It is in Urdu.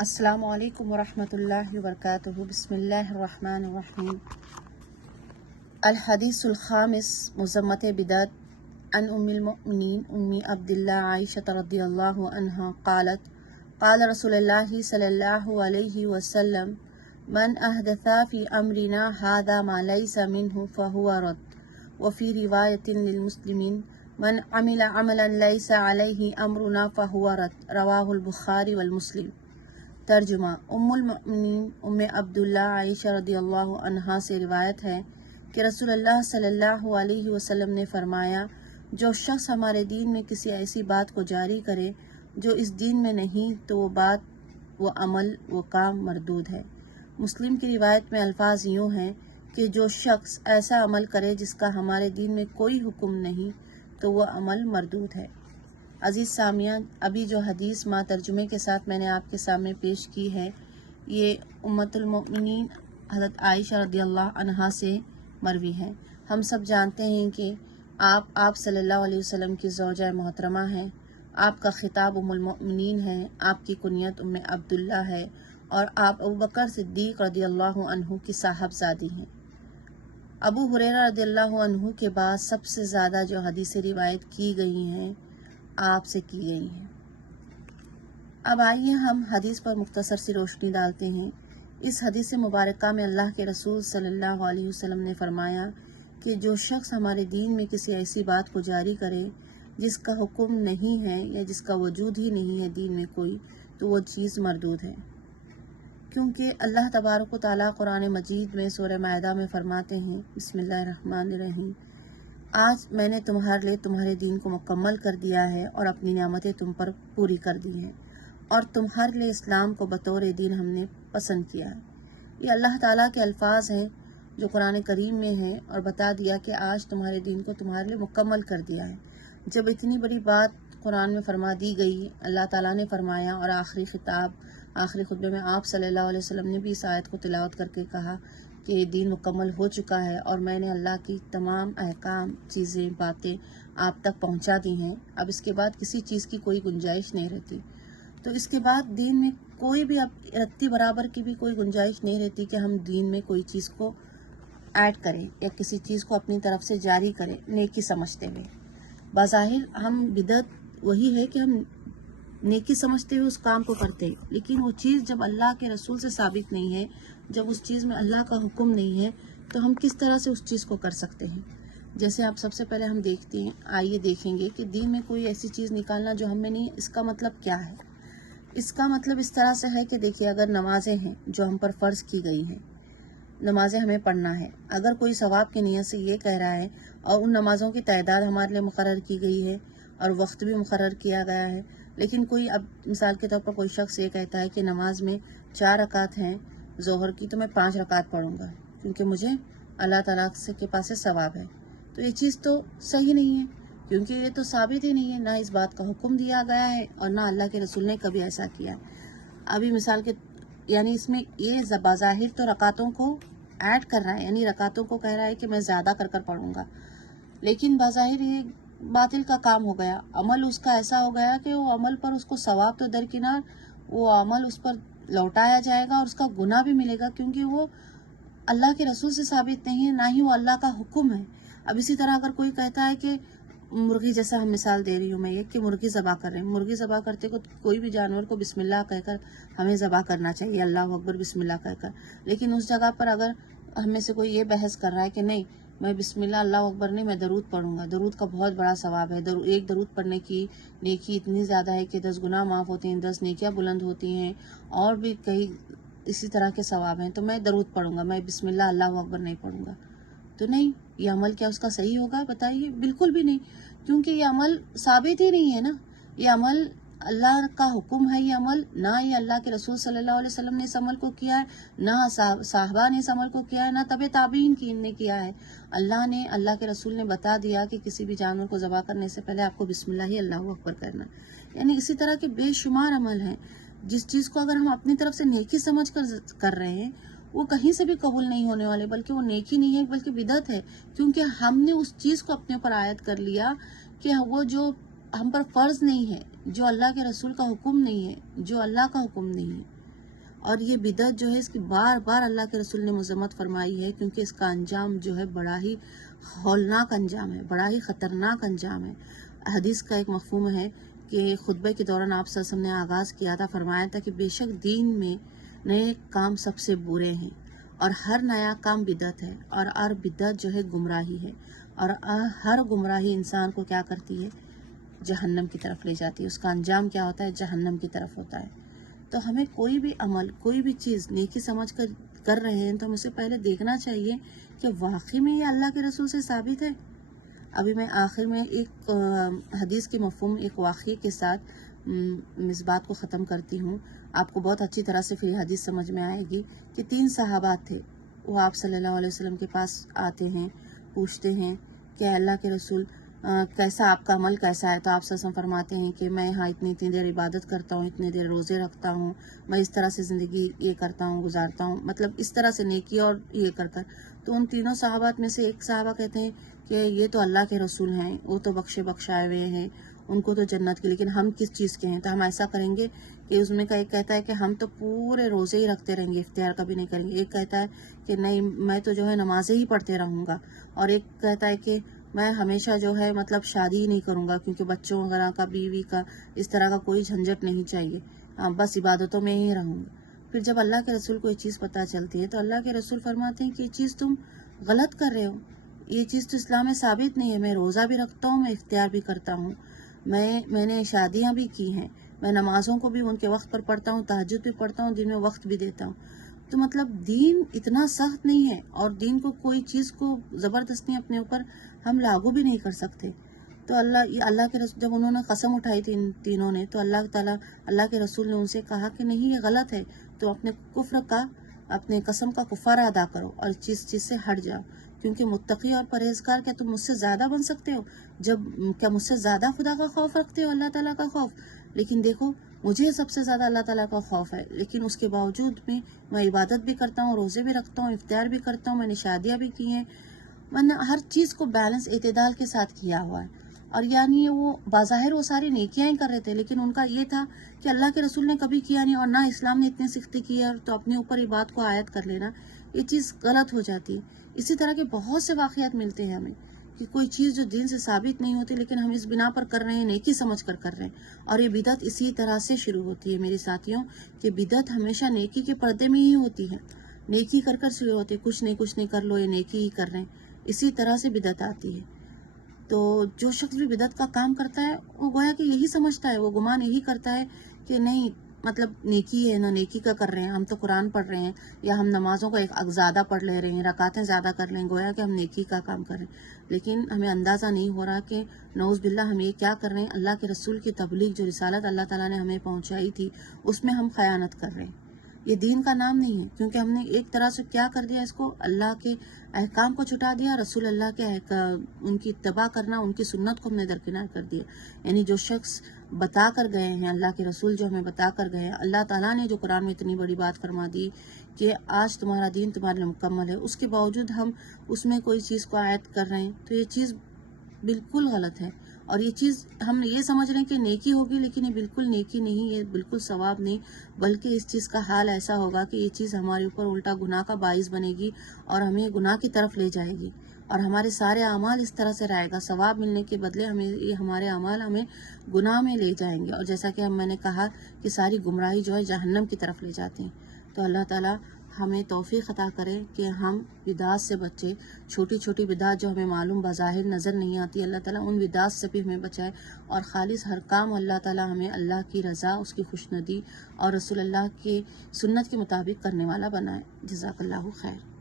السلام علیکم ورحمۃ اللہ وبرکاتہ۔ بسم اللہ الرحمن الرحیم۔ الحدیث الخامس مذمت بدعت عن ام المؤمنین ام عبداللہ عائشہ رضی اللہ عنہا قالت قال رسول اللہ صلی اللہ علیہ وسلم من احدث فی امرنا هذا ما لیس منہ فہو رد، وفی روایت للمسلمین من عمل عملا لیس علیہ امرنا فہو رد، رواہ البخاری والمسلم۔ ترجمہ: ام المؤمنین ام عبداللہ عائشہ رضی اللہ عنہا سے روایت ہے کہ رسول اللہ صلی اللہ علیہ وسلم نے فرمایا، جو شخص ہمارے دین میں کسی ایسی بات کو جاری کرے جو اس دین میں نہیں تو وہ بات، وہ عمل، وہ کام مردود ہے۔ مسلم کی روایت میں الفاظ یوں ہیں کہ جو شخص ایسا عمل کرے جس کا ہمارے دین میں کوئی حکم نہیں تو وہ عمل مردود ہے۔ عزیز سامعین، ابھی جو حدیث ماں ترجمے کے ساتھ میں نے آپ کے سامنے پیش کی ہے، یہ امت المؤمنین حضرت عائشہ رضی اللہ عنہا سے مروی ہے۔ ہم سب جانتے ہیں کہ آپ صلی اللہ علیہ وسلم کی زوجہ محترمہ ہیں، آپ کا خطاب ام المؤمنین ہے، آپ کی کنیت ام عبداللہ ہے، اور آپ ابوبکر صدیق رضی اللہ عنہ کی صاحبزادی ہیں۔ ابو ہریرہ رضی اللہ عنہ کے بعد سب سے زیادہ جو حدیثیں روایت کی گئی ہیں آپ سے کی گئی ہیں۔ اب آئیے ہم حدیث پر مختصر سی روشنی ڈالتے ہیں۔ اس حدیث مبارکہ میں اللہ کے رسول صلی اللہ علیہ وسلم نے فرمایا کہ جو شخص ہمارے دین میں کسی ایسی بات کو جاری کرے جس کا حکم نہیں ہے یا جس کا وجود ہی نہیں ہے دین میں کوئی، تو وہ چیز مردود ہے۔ کیونکہ اللہ تبارک و تعالیٰ قرآن مجید میں سورہ مائدہ میں فرماتے ہیں، بسم اللہ الرحمن الرحیم، آج میں نے تمہارے لیے تمہارے دین کو مکمل کر دیا ہے اور اپنی نعمتیں تم پر پوری کر دی ہیں، اور تمہارے لیے اسلام کو بطور دین ہم نے پسند کیا ہے۔ یہ اللہ تعالیٰ کے الفاظ ہیں جو قرآن کریم میں ہیں، اور بتا دیا کہ آج تمہارے دین کو تمہارے لیے مکمل کر دیا ہے۔ جب اتنی بڑی بات قرآن میں فرما دی گئی، اللہ تعالیٰ نے فرمایا، اور آخری خطبے میں آپ صلی اللہ علیہ وسلم نے بھی اس آیت کو تلاوت کر کے کہا کہ یہ دین مکمل ہو چکا ہے اور میں نے اللہ کی تمام احکام، چیزیں، باتیں آپ تک پہنچا دی ہیں، اب اس کے بعد کسی چیز کی کوئی گنجائش نہیں رہتی۔ تو اس کے بعد دین میں کوئی بھی رتی برابر کی بھی کوئی گنجائش نہیں رہتی کہ ہم دین میں کوئی چیز کو ایڈ کریں یا کسی چیز کو اپنی طرف سے جاری کریں نیکی سمجھتے ہوئے۔ بظاہر ہم بدعت وہی ہے کہ ہم نیکی سمجھتے ہوئے اس کام کو کرتے ہیں، لیکن وہ چیز جب اللہ کے رسول سے ثابت نہیں ہے، جب اس چیز میں اللہ کا حکم نہیں ہے، تو ہم کس طرح سے اس چیز کو کر سکتے ہیں؟ جیسے آپ سب سے پہلے ہم دیکھتے ہیں، آئیے دیکھیں گے کہ دین میں کوئی ایسی چیز نکالنا جو ہم میں نہیں، اس کا مطلب کیا ہے؟ اس کا مطلب اس طرح سے ہے کہ دیکھیے، اگر نمازیں ہیں جو ہم پر فرض کی گئی ہیں، نمازیں ہمیں پڑھنا ہے، اگر کوئی ثواب کی نیت سے یہ کہہ رہا ہے اور ان نمازوں کی تعداد ہمارے لیے مقرر کی گئی ہے اور وقت بھی مقرر کیا گیا ہے، لیکن کوئی اب مثال کے طور پر کوئی شخص یہ کہتا ہے کہ نماز میں 4 رکعت ہیں ظہر کی، تو میں 5 رکعت پڑھوں گا کیونکہ مجھے اللہ تعالیٰ کے پاس سے ثواب ہے، تو یہ چیز تو صحیح نہیں ہے، کیونکہ یہ تو ثابت ہی نہیں ہے، نہ اس بات کا حکم دیا گیا ہے اور نہ اللہ کے رسول نے کبھی ایسا کیا ہے۔ ابھی مثال کے یعنی اس میں یہ بظاہر تو رکعتوں کو ایڈ کر رہا ہے، یعنی رکعتوں کو کہہ رہا ہے کہ میں زیادہ کر پڑھوں گا، لیکن بظاہر یہ باطل کا کام ہو گیا، عمل اس کا ایسا ہو گیا کہ وہ عمل پر اس کو ثواب تو درکنار، وہ عمل اس پر لوٹایا جائے گا اور اس کا گناہ بھی ملے گا، کیونکہ وہ اللہ کے رسول سے ثابت نہیں ہے، نہ ہی وہ اللہ کا حکم ہے۔ اب اسی طرح اگر کوئی کہتا ہے کہ مرغی، جیسا ہم مثال دے رہی ہوں میں یہ کہ مرغی ذبح کر رہے ہیں، مرغی ذبح کرتے کو کوئی بھی جانور کو بسم اللہ کہہ کر ہمیں ذبح کرنا چاہیے، اللہ اکبر بسم اللہ کہہ کر، لیکن اس جگہ پر اگر ہم میں سے کوئی یہ بحث کر رہا ہے کہ نہیں، میں بسم اللہ اکبر نہیں، میں درود پڑھوں گا، درود کا بہت بڑا ثواب ہے، ایک درود پڑھنے کی نیکی اتنی زیادہ ہے کہ 10 گناہ معاف ہوتے ہیں، 10 نیکیاں بلند ہوتی ہیں، اور بھی کئی اسی طرح کے ثواب ہیں، تو میں درود پڑھوں گا، میں بسم اللہ اکبر نہیں پڑھوں گا، تو نہیں، یہ عمل کیا اس کا صحیح ہوگا؟ بتائیے، بالکل بھی نہیں، کیونکہ یہ عمل ثابت ہی نہیں ہے نا، یہ عمل اللہ کا حکم ہے، یہ عمل نہ یہ اللہ کے رسول صلی اللہ علیہ وسلم نے اس عمل کو کیا ہے، نہ صحابہ نے اس عمل کو کیا ہے، نہ تبع تابعین نے کیا ہے۔ اللہ کے رسول نے بتا دیا کہ کسی بھی جانور کو ذبح کرنے سے پہلے آپ کو بسم اللہ اکبر کرنا، یعنی اسی طرح کے بے شمار عمل ہیں، جس چیز کو اگر ہم اپنی طرف سے نیکی سمجھ کر رہے ہیں، وہ کہیں سے بھی قبول نہیں ہونے والے، بلکہ وہ نیکی نہیں ہے بلکہ بدعت ہے، کیونکہ ہم نے اس چیز کو اپنے اوپر عائد کر لیا کہ وہ جو ہم پر فرض نہیں ہے، جو اللہ کے رسول کا حکم نہیں ہے، جو اللہ کا حکم نہیں ہے، اور یہ بدعت جو ہے اس کی بار بار اللہ کے رسول نے مذمت فرمائی ہے، کیونکہ اس کا انجام جو ہے بڑا ہی ہولناک انجام ہے، بڑا ہی خطرناک انجام ہے۔ حدیث کا ایک مفہوم ہے کہ خطبے کے دوران آپ صلی اللہ علیہ وسلم نے آغاز کیا تھا، فرمایا تھا کہ بے شک دین میں نئے کام سب سے برے ہیں، اور ہر نیا کام بدعت ہے، اور ہر بدعت جو ہے گمراہی ہے، اور ہر گمراہی انسان کو کیا کرتی ہے؟ جہنم کی طرف لے جاتی ہے۔ اس کا انجام کیا ہوتا ہے؟ جہنم کی طرف ہوتا ہے۔ تو ہمیں کوئی بھی عمل، کوئی بھی چیز نیکی سمجھ کر رہے ہیں تو ہمیں سے پہلے دیکھنا چاہیے کہ واقعی میں یہ اللہ کے رسول سے ثابت ہے۔ ابھی میں آخر میں ایک حدیث کے مفہوم، ایک واقعے کے ساتھ اس بات کو ختم کرتی ہوں۔ آپ کو بہت اچھی طرح سے پھر یہ حدیث سمجھ میں آئے گی کہ 3 صحابات تھے، وہ آپ صلی اللہ علیہ وسلم کے پاس آتے ہیں، پوچھتے ہیں کہ اللہ کے رسول کیسا آپ کا عمل کیسا ہے؟ تو آپ صلی اللہ علیہ وسلم فرماتے ہیں کہ میں یہاں اتنی دیر عبادت کرتا ہوں، اتنی دیر روزے رکھتا ہوں، میں اس طرح سے زندگی یہ کرتا ہوں، گزارتا ہوں، مطلب اس طرح سے نیکی اور یہ کر تو ان تینوں صحابات میں سے ایک صحابہ کہتے ہیں کہ یہ تو اللہ کے رسول ہیں، وہ تو بخشائے ہوئے ہیں، ان کو تو جنت کی، لیکن ہم کس چیز کے ہیں؟ تو ہم ایسا کریں گے کہ اس میں کا ایک کہتا ہے کہ ہم تو پورے روزے ہی رکھتے رہیں گے، اختیار کبھی نہیں کریں گے۔ ایک کہتا ہے کہ نہیں، میں تو جو ہے نمازیں ہی پڑھتے رہوں گا، اور ایک کہتا ہے کہ میں ہمیشہ جو ہے مطلب شادی ہی نہیں کروں گا، کیونکہ بچوں وغیرہ کا، بیوی کا، اس طرح کا کوئی جھنجٹ نہیں چاہیے، بس عبادتوں میں ہی رہوں گا۔ پھر جب اللہ کے رسول کو یہ چیز پتہ چلتی ہے تو اللہ کے رسول فرماتے ہیں کہ یہ چیز تم غلط کر رہے ہو، یہ چیز تو اسلام میں ثابت نہیں ہے۔ میں روزہ بھی رکھتا ہوں، میں اختیار بھی کرتا ہوں، میں نے شادیاں بھی کی ہیں، میں نمازوں کو بھی ان کے وقت پر پڑھتا ہوں، تہجد بھی پڑھتا ہوں، دن میں وقت بھی دیتا ہوں۔ تو مطلب دین اتنا سخت نہیں ہے، اور دین کو کوئی چیز کو زبردستی اپنے اوپر ہم لاگو بھی نہیں کر سکتے۔ تو اللہ کے رسول جب انہوں نے قسم اٹھائی تھی ان تینوں نے، تو اللہ کے رسول نے ان سے کہا کہ نہیں، یہ غلط ہے، تو اپنے قسم کا کفارہ ادا کرو اور اس چیز سے ہٹ جاؤ، کیونکہ متقی اور پرہیزگار، کیا تم مجھ سے زیادہ بن سکتے ہو؟ کیا مجھ سے زیادہ خدا کا خوف رکھتے ہو، اللہ تعالیٰ کا خوف؟ لیکن دیکھو، مجھے سب سے زیادہ اللہ تعالیٰ کا خوف ہے، لیکن اس کے باوجود میں عبادت بھی کرتا ہوں، روزے بھی رکھتا ہوں، اختیار بھی کرتا ہوں، میں نے شادیاں بھی کی ہیں، میں نے ہر چیز کو بیلنس، اعتدال کے ساتھ کیا ہوا ہے۔ اور یعنی وہ بظاہر وہ ساری نیکیاں ہی کر رہے تھے، لیکن ان کا یہ تھا کہ اللہ کے رسول نے کبھی کیا نہیں، اور نہ اسلام نے اتنے سختی کی ہے، تو اپنے اوپر یہ بات کو عائد کر لینا، یہ چیز غلط ہو جاتی ہے۔ اسی طرح کے بہت سے واقعات ملتے ہیں ہمیں کہ کوئی چیز جو دین سے ثابت نہیں ہوتی، لیکن ہم اس بنا پر کر رہے ہیں، نیکی سمجھ کر رہے ہیں، اور یہ بدعت اسی طرح سے شروع ہوتی ہے میرے ساتھیوں، کہ بدعت ہمیشہ نیکی کے پردے میں ہی ہوتی ہے، نیکی کر شروع ہوتی ہے، کچھ نہیں کر لو، یہ نیکی ہی کر رہے ہیں، اسی طرح سے بدعت آتی ہے۔ تو جو شخص بھی بدعت کا کام کرتا ہے، وہ گویا کہ یہی سمجھتا ہے، وہ گمان یہی کرتا ہے کہ نہیں، مطلب نیکی ہے نا، نیکی کا کر رہے ہیں، ہم تو قرآن پڑھ رہے ہیں، یا ہم نمازوں کا ایک زیادہ پڑھ لے رہے ہیں، رکعتیں زیادہ کر لیں، گویا کہ ہم نیکی کا کام کر رہے ہیں، لیکن ہمیں اندازہ نہیں ہو رہا کہ نعوذ باللہ ہم یہ کیا کر رہے ہیں۔ اللہ کے رسول کی تبلیغ، جو رسالت اللہ تعالیٰ نے ہمیں پہنچائی تھی، اس میں ہم خیانت کر رہے ہیں۔ یہ دین کا نام نہیں ہے، کیونکہ ہم نے ایک طرح سے کیا کر دیا، اس کو اللہ کے احکام کو چھٹا دیا، رسول اللہ کے ان کی اتباع کرنا، ان کی سنت کو ہم نے درکنار کر دیا۔ یعنی جو شخص بتا کر گئے ہیں، اللہ کے رسول جو ہمیں بتا کر گئے ہیں، اللہ تعالیٰ نے جو قرآن میں اتنی بڑی بات فرما دی کہ آج تمہارا دین تمہارے لیے مکمل ہے، اس کے باوجود ہم اس میں کوئی چیز کو عائد کر رہے ہیں، تو یہ چیز بالکل غلط ہے۔ اور یہ چیز ہم یہ سمجھ رہے ہیں کہ نیکی ہوگی، لیکن یہ بالکل نیکی نہیں، یہ بالکل ثواب نہیں، بلکہ اس چیز کا حال ایسا ہوگا کہ یہ چیز ہمارے اوپر الٹا گناہ کا باعث بنے گی، اور ہمیں گناہ کی طرف لے جائے گی، اور ہمارے سارے اعمال اس طرح سے رہے گا، ثواب ملنے کے بدلے ہمارے اعمال ہمیں گناہ میں لے جائیں گے، اور جیسا کہ میں نے کہا کہ ساری گمراہی جو ہے جہنم کی طرف لے جاتے ہیں۔ تو اللہ تعالیٰ ہمیں توفیق عطا کرے کہ ہم بدعات سے بچے، چھوٹی چھوٹی بدعات جو ہمیں معلوم بظاہر نظر نہیں آتی، اللہ تعالیٰ ان بدعات سے بھی ہمیں بچائے، اور خالص ہر کام اللہ تعالیٰ ہمیں اللہ کی رضا، اس کی خوشنودی اور رسول اللہ کی سنت کے مطابق کرنے والا بنائے۔ جزاک اللہ خیر۔